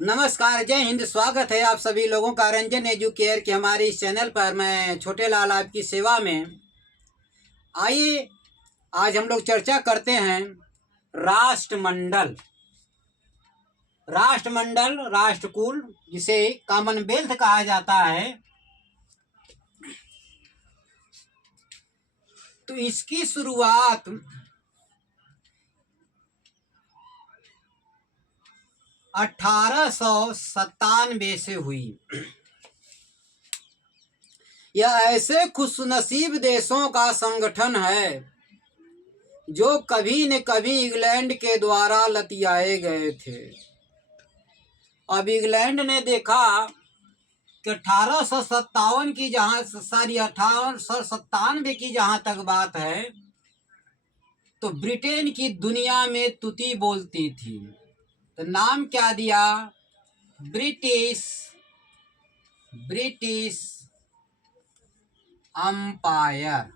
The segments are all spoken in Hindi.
नमस्कार, जय हिंद। स्वागत है आप सभी लोगों का रंजन एजुकेयर के हमारे इस चैनल पर। मैं छोटे लाल आपकी सेवा में। आइए आज हम लोग चर्चा करते हैं राष्ट्रमंडल। राष्ट्रमंडल, राष्ट्रकुल, जिसे कॉमनवेल्थ कहा जाता है। तो इसकी शुरुआत 1897 से हुई। यह ऐसे खुशनसीब देशों का संगठन है जो कभी न कभी इंग्लैंड के द्वारा लतियाए गए थे। अब इंग्लैंड ने देखा कि 1897 की 1897 की जहां तक बात है, तो ब्रिटेन की दुनिया में तुति बोलती थी। तो नाम क्या दिया? British umpire.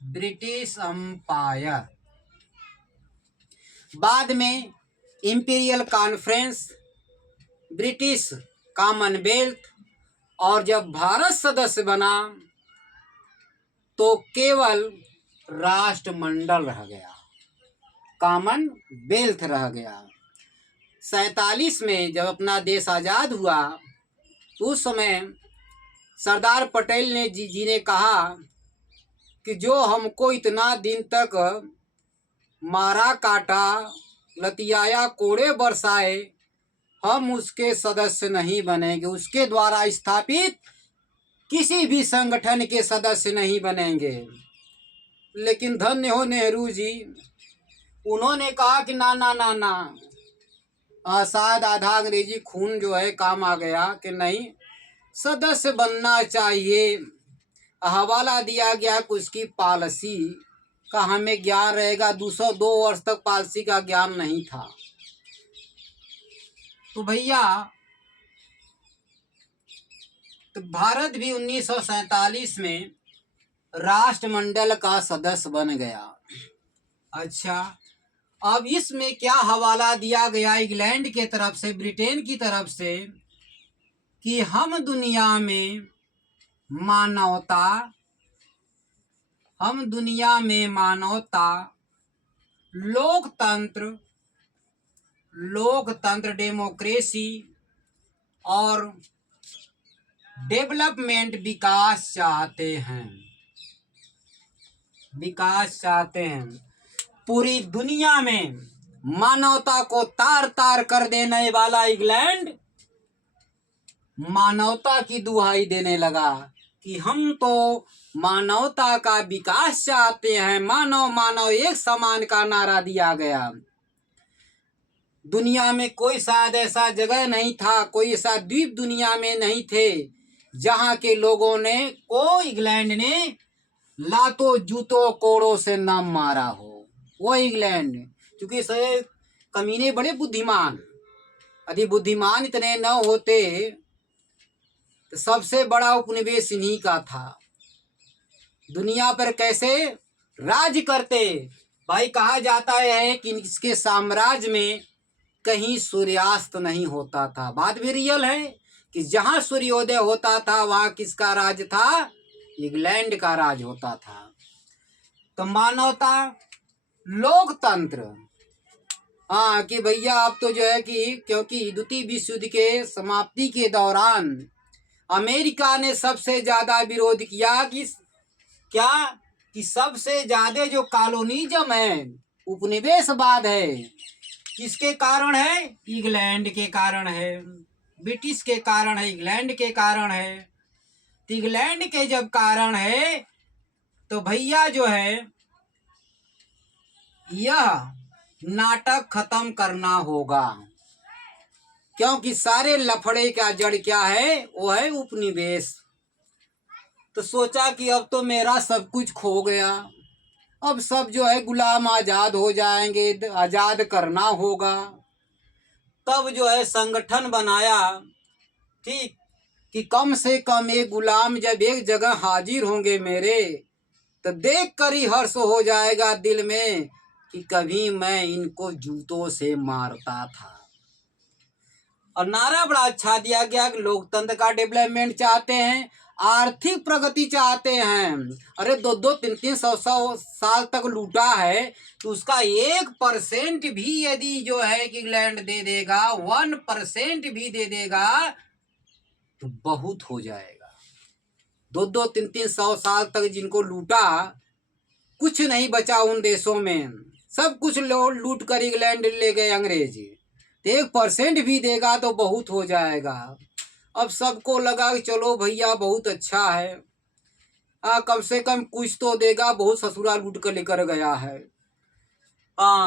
British umpire. बाद में इंपीरियल कॉन्फ्रेंस, ब्रिटिश कॉमनवेल्थ, और जब भारत सदस्य बना तो केवल राष्ट्रमंडल रह गया, कॉमनवेल्थ रह गया। 47 में जब अपना देश आज़ाद हुआ, उस समय सरदार पटेल ने जी ने कहा कि जो हमको इतना दिन तक मारा काटा, लतियाया, कोड़े बरसाए, हम उसके सदस्य नहीं बनेंगे, उसके द्वारा स्थापित किसी भी संगठन के सदस्य नहीं बनेंगे। लेकिन धन्य हो नेहरू जी, उन्होंने कहा कि ना ना ना ना, शायद आधा अंग्रेजी खून जो है काम आ गया कि नहीं, सदस्य बनना चाहिए। हवाला दिया गया कि उसकी पॉलिसी का हमें ज्ञान रहेगा। 202 वर्ष तक पॉलिसी का ज्ञान नहीं था। तो भैया, तो भारत भी 1947 में राष्ट्रमंडल का सदस्य बन गया। अच्छा, अब इसमें क्या हवाला दिया गया इंग्लैंड के तरफ से, ब्रिटेन की तरफ से, कि हम दुनिया में मानवता, लोकतंत्र, डेमोक्रेसी और डेवलपमेंट, विकास चाहते हैं। पूरी दुनिया में मानवता को तार तार कर देने वाला इंग्लैंड मानवता की दुहाई देने लगा कि हम तो मानवता का विकास चाहते हैं। मानव एक समान का नारा दिया गया। दुनिया में कोई शायद ऐसा जगह नहीं था, कोई ऐसा द्वीप दुनिया में नहीं थे जहां के लोगों ने इंग्लैंड ने लातों जूतों कोड़ों से न मारा हो। वो इंग्लैंड, क्योंकि सारे कमीने बड़े बुद्धिमान, यदि बुद्धिमान इतने न होते तो सबसे बड़ा उपनिवेश इन्हीं का था। दुनिया पर कैसे राज करते भाई। कहा जाता है कि इसके साम्राज्य में कहीं सूर्यास्त नहीं होता था। बात भी रियल है कि जहां सूर्योदय होता था वहां किसका राज था? इंग्लैंड का राज होता था। तो मानवता, लोकतंत्र, हाँ, कि भैया अब तो जो है कि क्योंकि द्वितीय विश्व युद्ध के समाप्ति के दौरान अमेरिका ने सबसे ज्यादा विरोध किया कि सबसे ज्यादा जो कॉलोनिज्म है, उपनिवेशवाद है, किसके कारण है? इंग्लैंड के कारण है। ब्रिटिश के कारण है, इंग्लैंड के कारण है। तो इंग्लैंड के जब कारण है तो भैया जो है यह नाटक खत्म करना होगा, क्योंकि सारे लफड़े का जड़ क्या है? वो है उपनिवेश। तो सोचा कि अब तो मेरा सब कुछ खो गया, अब सब जो है गुलाम आजाद हो जाएंगे, आजाद करना होगा। तब जो है संगठन बनाया, ठीक, कि कम से कम एक गुलाम जब एक जगह हाजिर होंगे मेरे, तो देख कर ही हर्ष हो जाएगा दिल में कि कभी मैं इनको जूतों से मारता था। और नारा बड़ा अच्छा दिया गया कि लोकतंत्र का डेवलपमेंट चाहते हैं, आर्थिक प्रगति चाहते हैं। अरे 2-2, 3-3, 100-100 साल तक लूटा है, तो उसका 1% भी यदि जो है कि इंग्लैंड दे देगा, 1% भी दे देगा तो बहुत हो जाएगा। 2-2, 3-3, 100 साल तक जिनको लूटा, कुछ नहीं बचा उन देशों में, सब कुछ लूट कर इंग्लैंड ले गए अंग्रेज। 1% भी देगा तो बहुत हो जाएगा। अब सबको लगा कि चलो भैया बहुत अच्छा है, कम से कम कुछ तो देगा, बहुत ससुरा लूट कर लेकर गया है।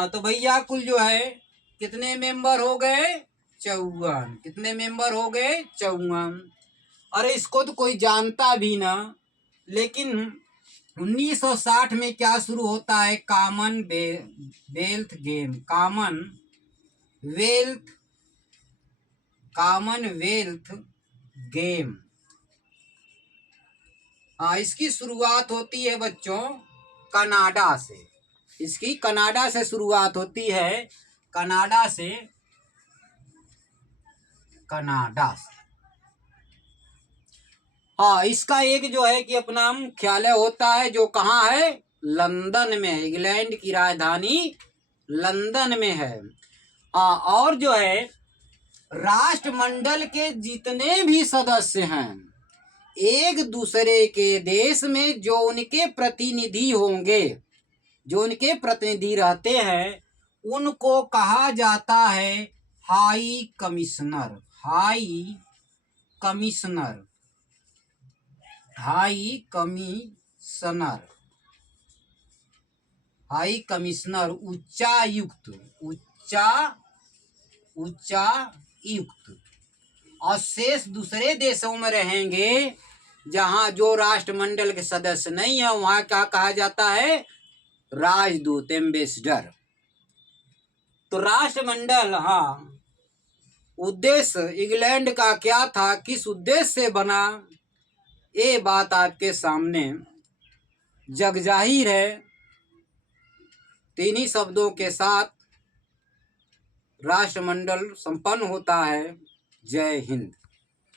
तो भैया कुल जो है कितने मेंबर हो गए? 54। कितने मेंबर हो गए? 54। अरे इसको तो कोई जानता भी ना, लेकिन 1960 में क्या शुरू होता है? Commonwealth game. इसकी शुरुआत होती है बच्चों कनाडा से। इसकी कनाडा से शुरुआत होती है, कनाडा से। इसका एक जो है कि अपना मुख्यालय होता है, जो कहाँ है? लंदन में है। इंग्लैंड की राजधानी लंदन में है। और जो है राष्ट्रमंडल के जितने भी सदस्य हैं, एक दूसरे के देश में जो उनके प्रतिनिधि होंगे, जो उनके प्रतिनिधि रहते हैं, उनको कहा जाता है high commissioner. High commissioner, high commissioner, high commissioner, उच्चायुक्त, उच्चायुक्त। और शेष दूसरे देशों में रहेंगे जहां जो राष्ट्रमंडल के सदस्य नहीं है, वहां क्या कहा जाता है? राजदूत, एम्बेसडर। तो राष्ट्रमंडल, उद्देश्य इंग्लैंड का क्या था, किस उद्देश्य से बना, ये बात आपके सामने जग जाहिर है। तीन ही शब्दों के साथ राष्ट्रमंडल संपन्न होता है। जय हिंद।